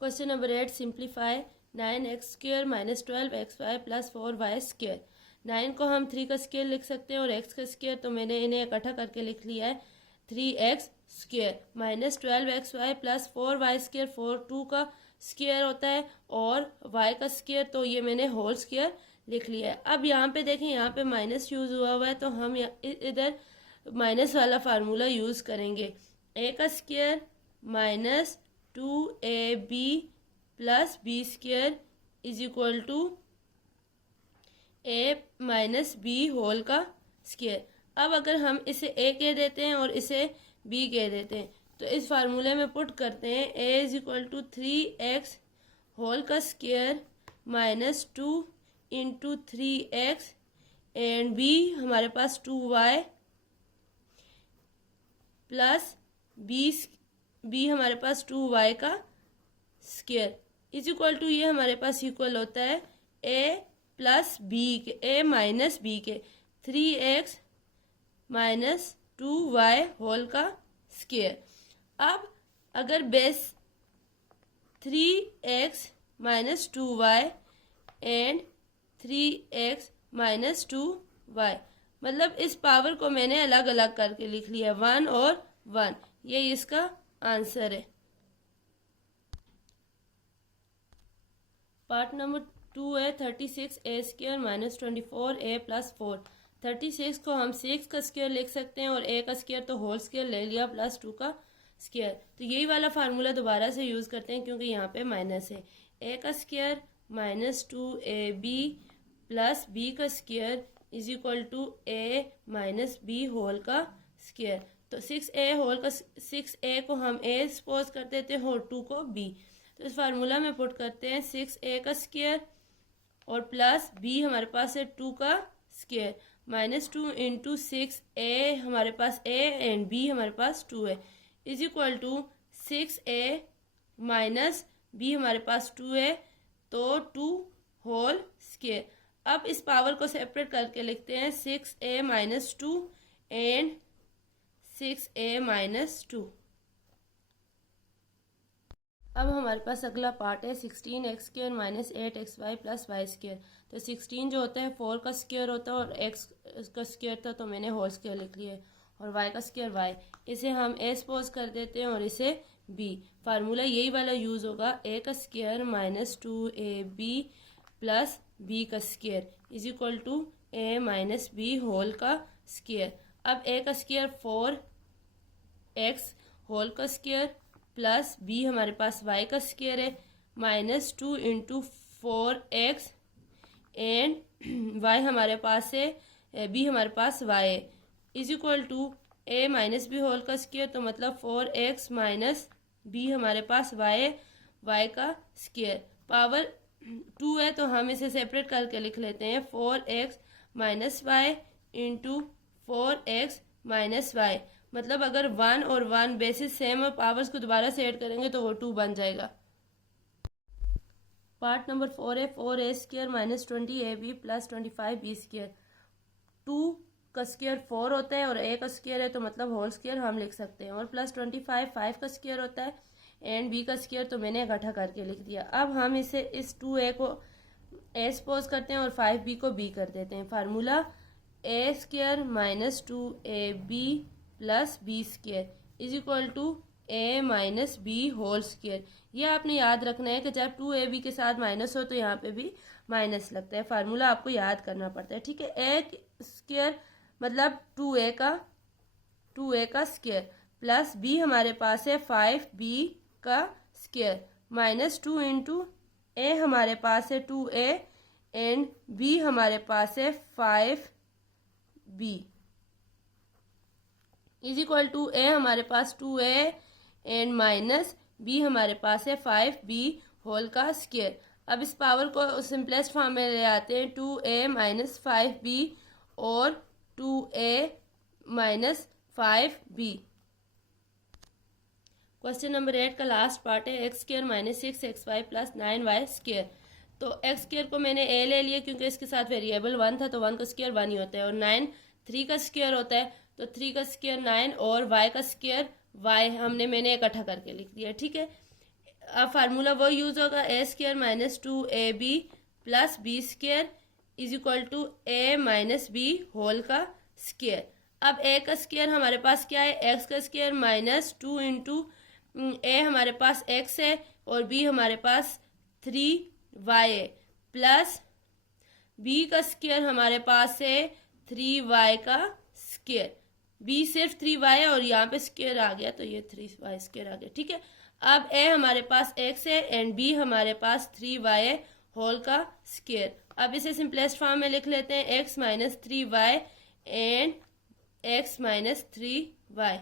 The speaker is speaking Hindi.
Question number 8, simplify 9x² minus 12xy plus 4y²। 9 को हम 3 का स्क्वायर लिख सकते हैं और x का स्क्वायर तो मैंने इन्हें इकट्ठा करके लिख लिया है 3x² minus 12xy plus 4y²। 4 2 का स्क्वायर होता है और y का स्क्वायर तो ये मैंने होल स्क्वायर लिख लिया है। अब यहाँ पे देखें, यहाँ पे माइनस यूज़ हुआ है तो हम इधर माइनस वाला फार्मूला यूज़ करेंगे। a का square minus 2ab plus b² is equal to a minus b whole का स्क्वायर। अब अगर हम इसे a कह देते हैं और इसे b कह देते हैं तो इस फार्मूले में पुट करते हैं a is equal to 3x whole का square minus 2 into 3x and b हमारे पास 2y प्लस b हमारे पास 2y का स्क्वायर इज इक्वल टू, ये हमारे पास इक्वल होता है a प्लस b के, a माइनस b के 3x माइनस 2y होल का स्क्वायर। अब अगर base 3x minus 2y and 3x minus 2y, मतलब इस पावर को मैंने अलग अलग करके लिख लिया 1 और 1, ये इसका आंसर है। पार्ट नंबर 2 है 36a² माइनस 24a प्लस 4। 36 को हम 6 का स्क्वायर लिख सकते हैं और a का स्क्वायर तो होल स्क्वायर ले लिया प्लस 2 का स्क्वायर, तो यही वाला फार्मूला दोबारा से यूज़ करते हैं क्योंकि यहाँ पे माइनस है। a का square minus 2ab plus b का square is equal to a minus b whole का स्क्वायर। तो 6a को हम a सपोज कर देते हैं और 2 को b, तो इस फार्मूला में पुट करते हैं 6a का स्क्वायर और प्लस b हमारे पास है 2 का स्क्वायर माइनस 2 इंटू 6a हमारे पास a एंड b हमारे पास 2 है is equal to 6a minus b हमारे पास 2 है तो 2 होल स्क्वायर। अब इस पावर को सेपरेट करके लिखते हैं 6a minus 2 and 6a minus 2। अब हमारे पास अगला पार्ट है 16x² minus 8xy plus y²। तो 16 जो होता है 4 का स्क्वायर होता है और x का स्क्वायर था तो मैंने होल स्क्वायर लिख लिया है और y का स्क्वायर y, इसे हम a सपोज कर देते हैं और इसे b। फार्मूला यही वाला यूज़ होगा a का square minus 2ab plus b का square is equal to a minus b whole का स्क्वायर। अब a का स्क्वायर 4x होल का स्क्वायर प्लस b हमारे पास y का स्क्वायर है minus 2 into 4x and y हमारे पास है b हमारे पास y है is equal to a minus b whole का स्क्वायर, तो मतलब 4x माइनस b हमारे पास y है, y का स्क्वायर पावर 2 है तो हम इसे सेपरेट करके लिख लेते हैं 4x minus y into 4x minus y, मतलब अगर 1 और 1 बेसिस सेम और पावर्स को दोबारा से ऐड करेंगे तो वो 2 बन जाएगा। पार्ट नंबर 4 है 4a² minus 20ab plus 25b²। 2 का स्क्वायर 4 होता है और a का स्क्वायर है तो मतलब होल स्क्वायर हम लिख सकते हैं और प्लस 25 5 का स्क्वायर होता है एंड b का स्क्वायर तो मैंने इकट्ठा करके लिख दिया। अब हम इसे इस 2a को a सपोज करते हैं और 5b को b कर देते हैं। Formula a² minus 2ab plus b² is equal to a minus b whole square. ये आपने याद रखना है कि जब 2ab के साथ माइनस हो तो यहाँ पे भी माइनस लगता है, फार्मूला आपको याद करना पड़ता है, ठीक है। a² मतलब 2a का स्क्वायर प्लस b हमारे पास है 5b का स्क्वायर माइनस 2 इंटू a हमारे पास है 2a एंड b हमारे पास है 5b is equal to a हमारे पास 2a एंड माइनस b हमारे पास है 5b होल का स्क्वायर। अब इस पावर को सिंपलेस्ट फॉर्म में ले आते हैं 2a माइनस 5b और 2a minus 5b। Question number 8 का लास्ट पार्ट है x² minus 6xy plus 9y²। तो x² को मैंने a ले लिया क्योंकि इसके साथ वेरिएबल 1 था तो 1 का स्क्वायर 1 ही होता है और 9 3 का स्क्वायर होता है तो 3 का स्क्वायर 9 और y का स्क्वायर y मैंने इकट्ठा करके लिख दिया, ठीक है। अब फार्मूला वो यूज होगा, A square minus 2ab plus B square is equal to A minus B whole का स्क्र। अब ए का स्क्र हमारे पास क्या है, एक्स का स्क्र माइनस 2 इंटू ए हमारे पास एक्स है और बी हमारे पास 3y है, प्लस बी का स्क्र हमारे पास है 3y का स्क्र। बी सिर्फ 3y है और यहाँ पे स्क्र आ गया तो ये 3y स्क्र आ गया, ठीक है। अब ए हमारे पास x है एंड बी हमारे पास 3y है होल का स्क्र। अब इसे सिंपलेस्ट फॉर्म में लिख लेते हैं, x minus 3y and x minus 3y।